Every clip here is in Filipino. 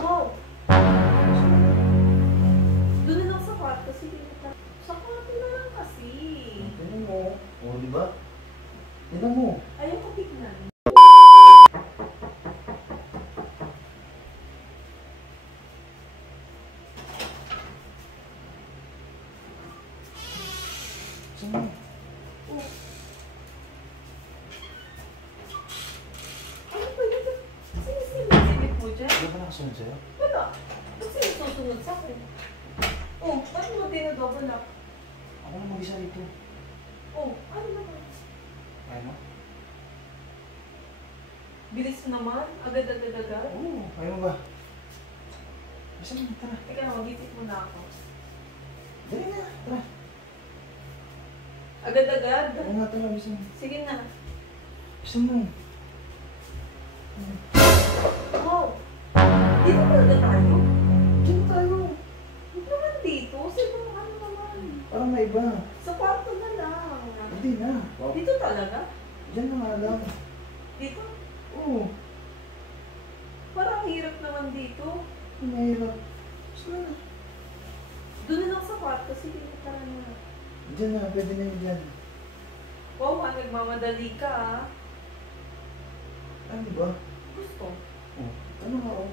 Oh! Doon na lang sa kwarto. Sige, sa kwarto na lang kasi. Tignan mo. O, di ba? Tignan mo. Ayaw ko tignan. Saan mo? Oh. Ano ba yun? Sinisilip mo dyan? Wala ba nakasunod sa'yo? Wala. Ba't sinusunod sa akin? Oh, ba't mo dinadouble up? Ako na mag-isa rito. Oh, ano naman? Kaya mo? Bilis naman? Agad-agad-agad? Oo, kaya mo ba? Basta mo, tara. Teka na, mag-isip mo na ako. Dali na, tara. Agad-agad? Oo nga, tara, basta mo. Sige na. Basta mo. Oh! Dito talaga tayo? Diyan tayo. Huwag naman dito. Sino ano naman? Parang may iba. Sa kwarto na lang. Hindi na. Wow. Dito talaga? Diyan na nga lang. Dito? Oo. Parang hirap naman dito. Mahirap. Basta na. Doon na lang sa kwarto. Sige, tara na. Diyan na, pwede na yun dyan. Wow, nagmamadali ka ah. Ano ba? Gusto. Oh, ano nga oh?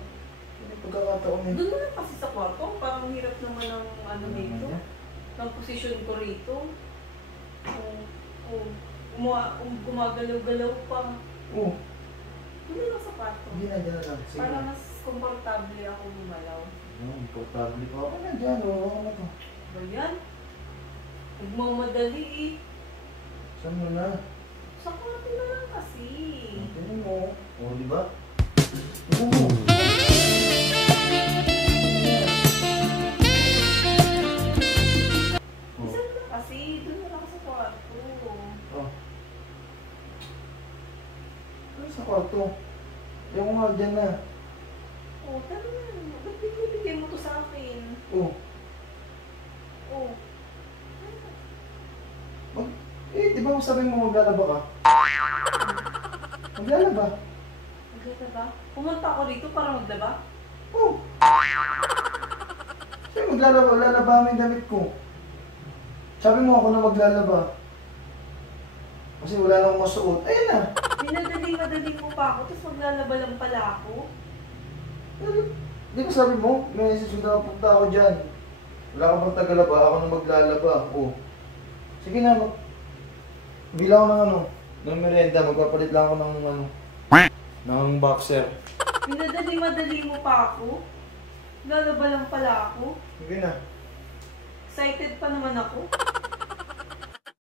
Ano yung pagkakataon eh? Doon na lang kasi sa kwarto. Parang hirap naman ang ano dito. niya? Ng posisyon ko rito. Gumagalaw-galaw pa. Oo. Doon na lang sa kwarto. Hindi na, dyan na lang. Sige. Para mas komportable ako gumalaw. Importante ko. Ako na dyan, oh. Ako na to. Ba yan? Nagmamadali eh. Saan mo na? Sa kwarto na lang kasi. Tignan mo. Oo, di ba? Tignan mo. Isa na lang kasi. Doon na lang sa kwarto. Oh. Ano sa kwarto? Yung nga dyan na. Oh, tara na. Ba't binibigay mo to sa akin? Oh. Oh. Di ba sabi mo maglalaba ka? Maglalaba? Maglaba? Pumunta ako dito para maglaba? Oh. Sabi maglalaba, lalaba mo yung damit ko. Sabi mo ako na maglalaba. Kasi wala na akong masuot. Ayun na. Minadali-madali mo pa ako, tapos maglalaba lang pala ako. Di ba sabi mo, may susunod na punta ako dyan. Wala ka bang tagalaba, ako na maglalaba. Oh. Sige na, bilang ako ng ano, ng merienda, magpapalit lang ako ng ano, ng boxer. Minadali-madali mo pa ako. Lalaba lang pala ako. Sige na. Excited pa naman ako.